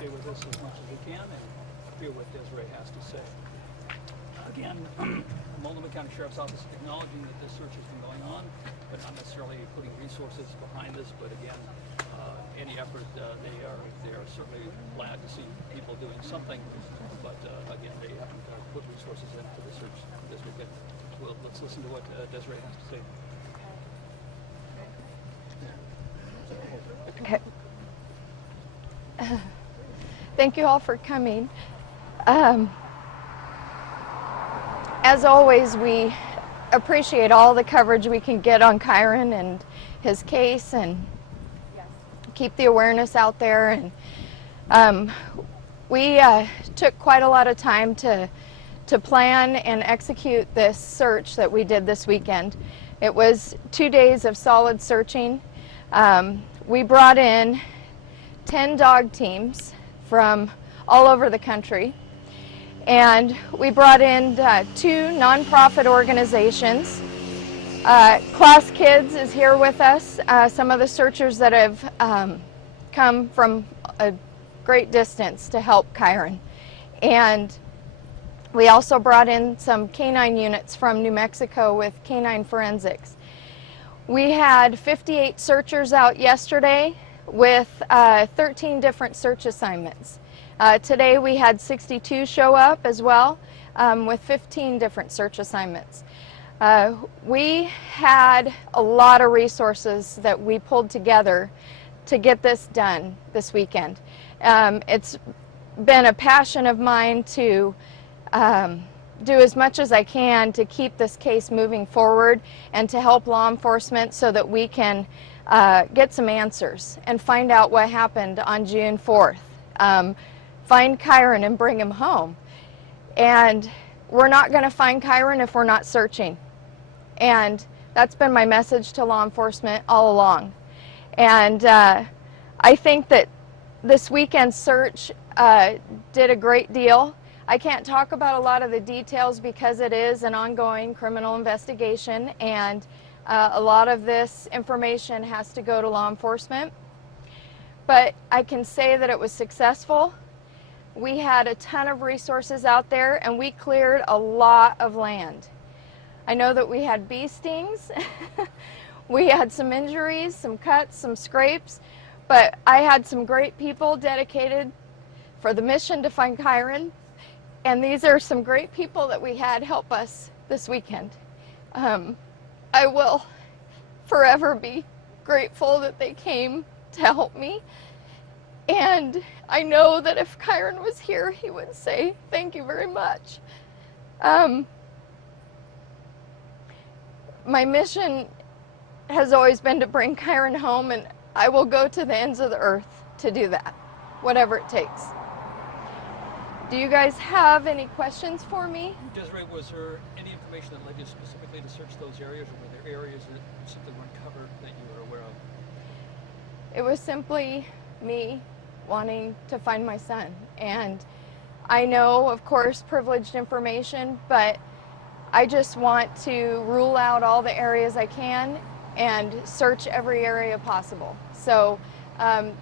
stay with us as much as we can and hear what Desiree has to say. Again, Multnomah County Sheriff's Office acknowledging that this search has been going on, but not necessarily putting resources behind this. But again, any effort, they are certainly glad to see people doing something. But again, they haven't put resources into the search this weekend. Well, let's listen to what Desiree has to say. Okay. Thank you all for coming. As always, we appreciate all the coverage we can get on Kyron and his case, and keep the awareness out there. And we took quite a lot of time to plan and execute this search that we did this weekend. It was 2 days of solid searching. We brought in 10 dog teams from all over the country. And we brought in 2 nonprofit organizations. Class Kids is here with us, some of the searchers that have come from a great distance to help Kyron. And we also brought in some canine units from New Mexico with canine forensics. We had 58 searchers out yesterday with 13 different search assignments. Today we had 62 show up as well, with 15 different search assignments. We had a lot of resources that we pulled together to get this done this weekend. It's been a passion of mine to do as much as I can to keep this case moving forward and to help law enforcement so that we can get some answers and find out what happened on June 4th. Find Kyron and bring him home. And we're not going to find Kyron if we're not searching. And that's been my message to law enforcement all along. And I think that this weekend's search did a great deal. I can't talk about a lot of the details because it is an ongoing criminal investigation, and a lot of this information has to go to law enforcement. But I can say that it was successful. We had a ton of resources out there, and we cleared a lot of land. I know that we had bee stings, we had some injuries, some cuts, some scrapes, but I had some great people dedicated for the mission to find Kyron, and these are some great people that we had help us this weekend. I will forever be grateful that they came to help me. And I know that if Kyron was here, he would say, thank you very much. My mission has always been to bring Kyron home, and I will go to the ends of the earth to do that, whatever it takes. Do you guys have any questions for me? Desiree, was there any information that led you specifically to search those areas, or were there areas that simply weren't covered that you were aware of? It was simply me wanting to find my son. And I know, of course, privileged information, but I just want to rule out all the areas I can and search every area possible. So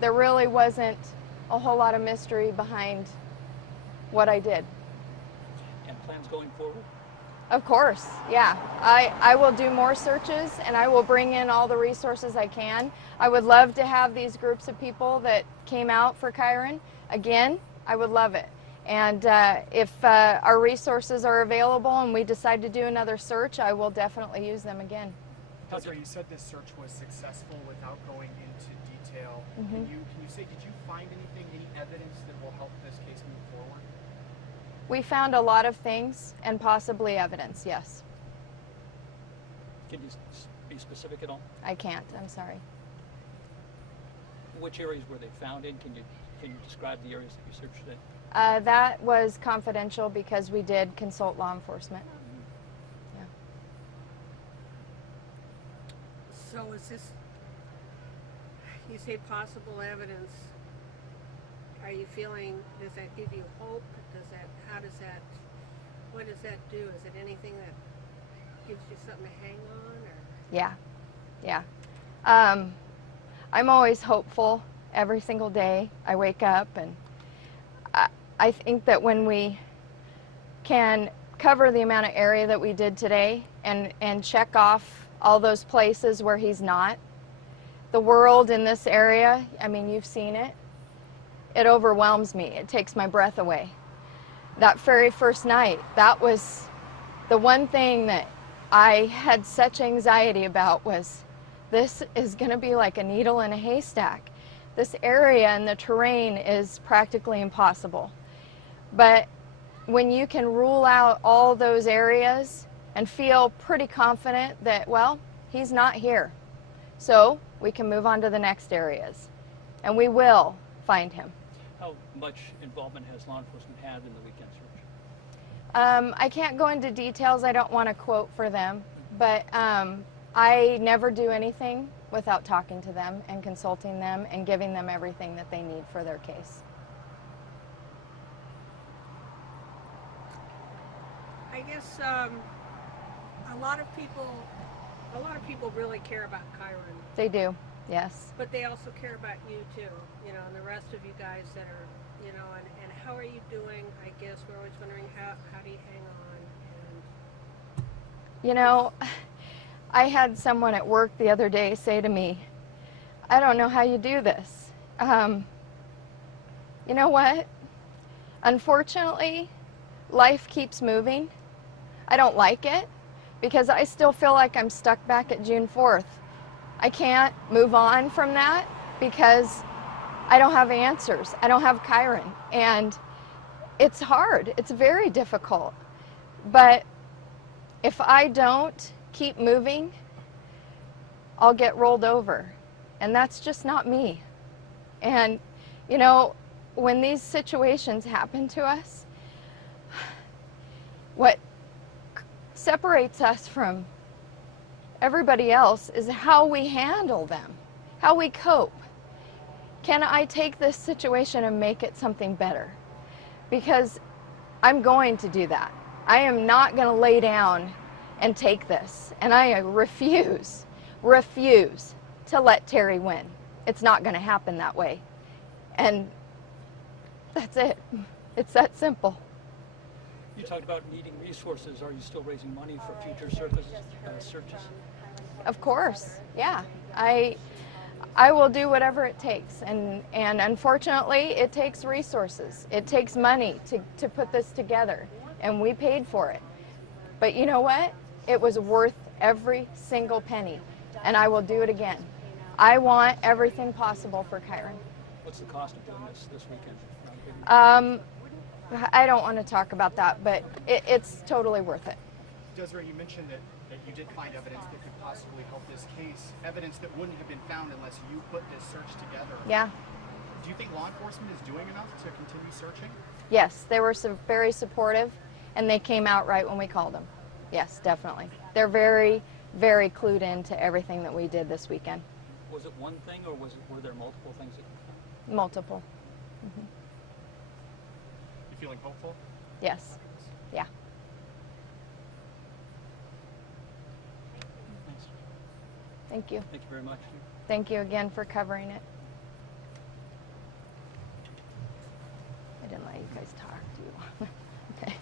there really wasn't a whole lot of mystery behind what I did. And plans going forward? Of course, yeah. I will do more searches, and I will bring in all the resources I can. I would love to have these groups of people that came out for Kyron again. I would love it. And if our resources are available and we decide to do another search, I will definitely use them again. Desiree, you said this search was successful without going into detail. Mm-hmm. Can you say, did you find anything, any evidence that will help this case move forward? We found a lot of things, and possibly evidence, yes. Can you be specific at all? I can't, I'm sorry. Which areas were they found in? Can you describe the areas that you searched in? That was confidential because we did consult law enforcement. Yeah. So is this, you say possible evidence, are you feeling, does that give you hope? What does that do? Is it anything that gives you something to hang on? Or? Yeah. I'm always hopeful every single day. I wake up and I think that when we can cover the amount of area that we did today and check off all those places where he's not, the world in this area, I mean, you've seen it, it overwhelms me. It takes my breath away. That very first night, that was the one thing that I had such anxiety about was this is going to be like a needle in a haystack. This area and the terrain is practically impossible. But when you can rule out all those areas and feel pretty confident that, well, he's not here, so we can move on to the next areas. And we will find him. How much involvement has law enforcement had in the weekend search? I can't go into details. I don't want to quote for them, but I never do anything without talking to them and consulting them and giving them everything that they need for their case. I guess a lot of people really care about Kyron, They do, yes. but they also care about you too, you know, and the rest of you guys that are, you know, and how are you doing? I guess we're always wondering how do you hang on? And You know, I had someone at work the other day say to me, I don't know how you do this. You know what? Unfortunately, life keeps moving. I don't like it because I still feel like I'm stuck back at June 4th. I can't move on from that because I don't have answers. I don't have Kyron. And it's hard. It's very difficult. But if I don't keep moving, I'll get rolled over. And that's just not me. And, you know, when these situations happen to us, what separates us from everybody else is how we handle them, how we cope. Can I take this situation and make it something better? Because I'm going to do that. I am not going to lay down and take this. And I refuse to let Terry win. It's not going to happen that way. And that's it. It's that simple. You talked about needing resources. Are you still raising money for future searches? Of course, yeah. I will do whatever it takes. And unfortunately, it takes resources. It takes money to put this together. And we paid for it. But you know what? It was worth every single penny. And I will do it again. I want everything possible for Kyron. What's the cost of doing this weekend? I don't want to talk about that, but it's totally worth it. Desiree, you mentioned that you did find evidence that could possibly help this case, evidence that wouldn't have been found unless you put this search together. Yeah. Do you think law enforcement is doing enough to continue searching? Yes, they were very supportive, and they came out right when we called them. Yes, definitely. They're very, very clued into everything that we did this weekend. Was it one thing, or were there multiple things that you found? Multiple. Mm-hmm. You feeling hopeful? Yes. Yeah. Thanks. Thank you. Thank you very much. Thank you again for covering it. I didn't let you guys talk, do you? Okay.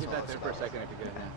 Keep that there for a second if you get it now.